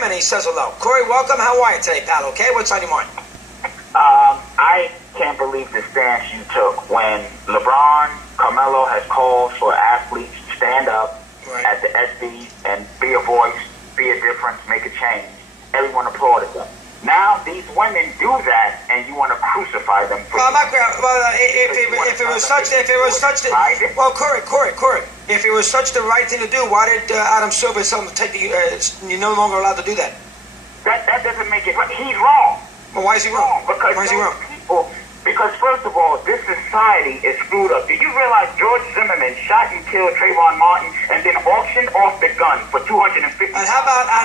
Zimmerman. He says hello. Corey, welcome. How are you today, pal? Okay, what's on your mind? I can't believe the stance you took when LeBron, Carmelo has called for athletes to stand up at the SB and be a voice, be a difference, make a change. Everyone applauded them. Now these women do that, and you want to crucify them. If it was such, Corey, if it was such the right thing to do, why did Adam Silver tell him to take the? You're no longer allowed to do that. That doesn't make it right. He's wrong. Well, why is he wrong? Why is he wrong? Because first of all, this society is screwed up. Do you realize George Zimmerman shot and killed Trayvon Martin and then auctioned off the gun for $250? And how about I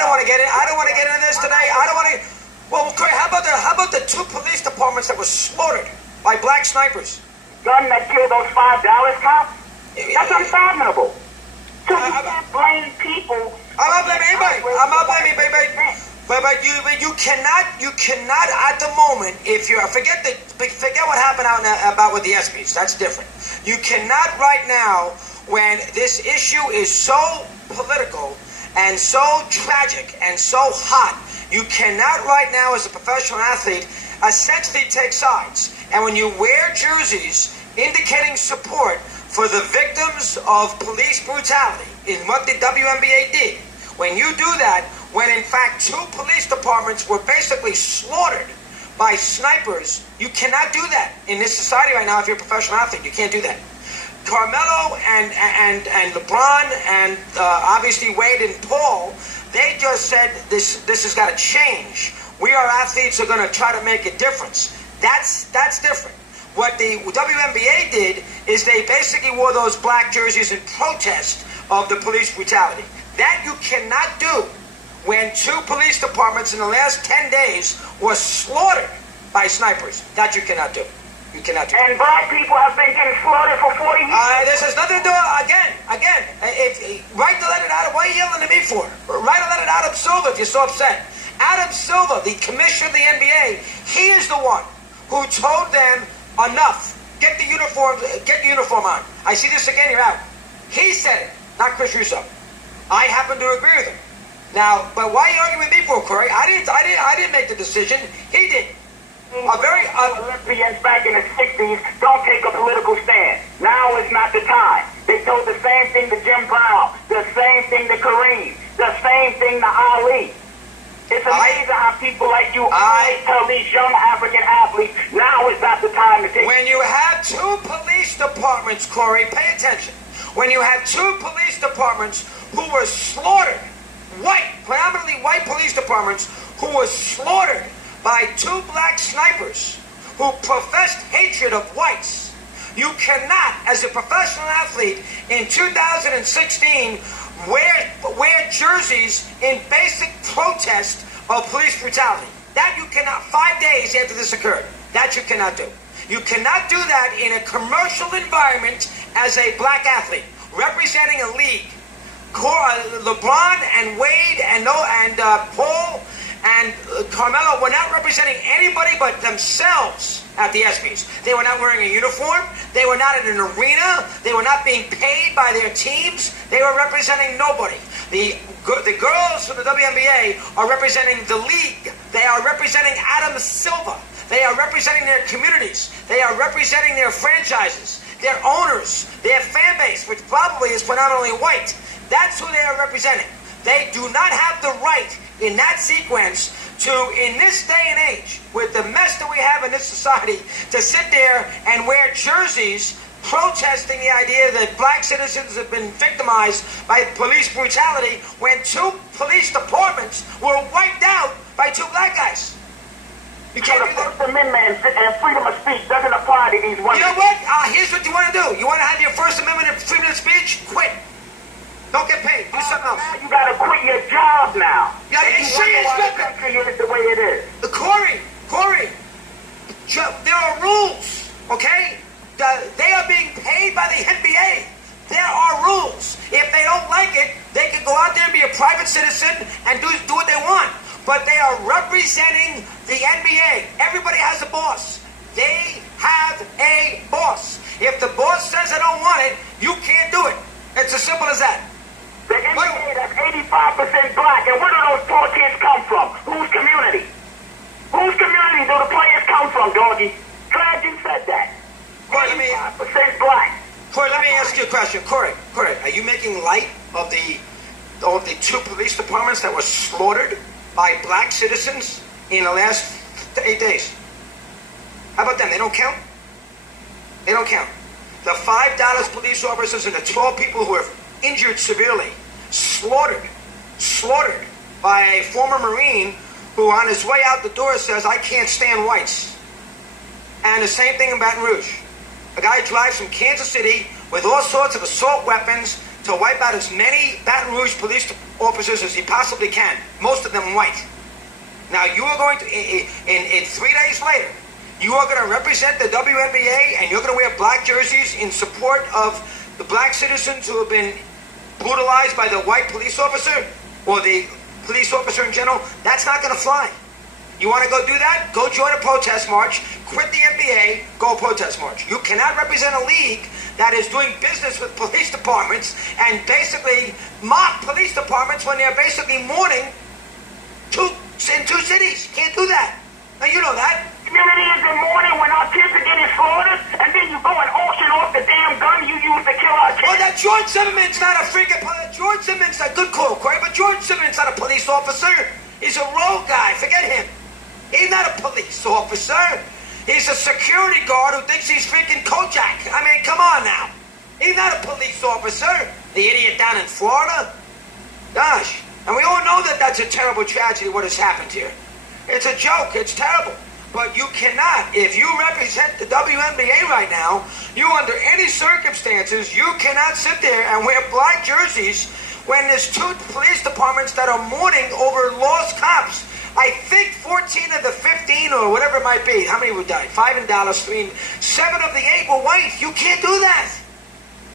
don't want to get into this today. I don't want to. Well, Corey, how about the 2 police departments that were slaughtered by black snipers? Gun that killed those 5 Dallas cops? That's unfathomable. So you can't blame people. I'm not blaming anybody. I'm not blaming anybody. But you cannot at the moment, if you're forget what happened about with the ESPYs. That's different. You cannot right now, when this issue is so political and so tragic and so hot, you cannot right now as a professional athlete essentially take sides. And when you wear jerseys indicating support for the victims of police brutality, in what the WNBA did, when you do that, when in fact 2 police departments were basically slaughtered by snipers, you cannot do that in this society right now. If you're a professional athlete, you can't do that. Carmelo and LeBron and obviously Wade and Paul, they just said this has got to change. We are athletes who are going to try to make a difference. That's different. What the WNBA did is they basically wore those black jerseys in protest of the police brutality. That you cannot do when 2 police departments in the last 10 days were slaughtered by snipers. That you cannot do. You cannot do. And black people have been getting slaughtered for 40 years. This has nothing to do. Again. Write the letter out. What are you yelling at me for? Write a letter to Adam Silver if you're so upset. Adam Silver, the commissioner of the NBA, he is the one who told them enough. Get the uniform on. I see this again. You're out. He said it, not Chris Russo. I happen to agree with him. Now, but why are you arguing with me for, Corey? I didn't make the decision. He did. Olympians back in the 60s don't take a political stand. Now is not the time. They told the same thing to Jim Brown, the same thing to Kareem, the same thing to Ali. It's amazing how people like you always tell these young African athletes, now is not the time to take. When you have 2 police departments, Corey, pay attention. When you have 2 police departments who were slaughtered, predominantly white police departments who were slaughtered by 2 black snipers who professed hatred of whites, you cannot, as a professional athlete in 2016, wear jerseys in basic protest of police brutality. That you cannot, 5 days after this occurred. That you cannot do. You cannot do that in a commercial environment as a black athlete representing a league. LeBron and Wade and Paul and Carmelo were not representing anybody but themselves at the ESPYs. They were not wearing a uniform. They were not in an arena. They were not being paid by their teams. They were representing nobody. The girls from the WNBA are representing the league. They are representing Adam Silver. They are representing their communities. They are representing their franchises, their owners, their fan base, which probably is predominantly white. That's who they are representing. They do not have the right in that sequence to, in this day and age, with the mess that we have in this society, to sit there and wear jerseys protesting the idea that black citizens have been victimized by police brutality when 2 police departments were wiped out by 2 black guys. You can't do that. The First Amendment and freedom of speech doesn't apply to these women. You know what? Here's what you want to do. You want to have your First Amendment and freedom of speech? Quit. Don't get paid. Do something else. Now you got to quit your job now. Yeah, it's the country is the way it is. Corey, there are rules, okay? They are being paid by the NBA. There are rules. If they don't like it, they can go out there and be a private citizen and do what they want. But they are representing the NBA. Everybody has a boss. They have a boss. If the boss says I don't want it, you can't do it. It's as simple as that. The NBA, that's 85% black. And where do those poor kids come from? Whose community? Whose community do the players come from, doggy? Glad you said that. Corey, 85% black. Corey, let me ask you a question. Corey, are you making light of the two police departments that were slaughtered by black citizens in the last 8 days? How about them? They don't count? They don't count. The $5 police officers and the 12 people who were injured severely, slaughtered by a former Marine who on his way out the door says, I can't stand whites. And the same thing in Baton Rouge. A guy drives from Kansas City with all sorts of assault weapons to wipe out as many Baton Rouge police officers as he possibly can, most of them white. Now you are going to, in 3 days later, you are going to represent the WNBA and you're going to wear black jerseys in support of the black citizens who have been brutalized by the white police officer or the police officer in general. That's not going to fly. You want to go do that? Go join a protest march, quit the NBA, go protest march. You cannot represent a league that is doing business with police departments and basically mock police departments when they're basically mourning in two cities. You can't do that. Now you know that. Community is in mourning when our kids are getting slaughtered, and then you go and auction off the damn gun you used to kill our kids. Well, that George Zimmerman's not a freaking... George Zimmerman's a good call, Corey, but George Zimmerman's not a police officer. He's a road guy. Forget him. He's not a police officer. He's a security guard who thinks he's freaking Kojak. I mean, come on now. He's not a police officer. The idiot down in Florida. Gosh. And we all know that that's a terrible tragedy, what has happened here. It's a joke. It's terrible. But you cannot, if you represent the WNBA right now, you under any circumstances, you cannot sit there and wear black jerseys when there's two police departments that are mourning over lost cops. I think 14 of the 15 or whatever it might be. How many would die? 5 in Dallas, 3. 7 of the 8 were white. You can't do that.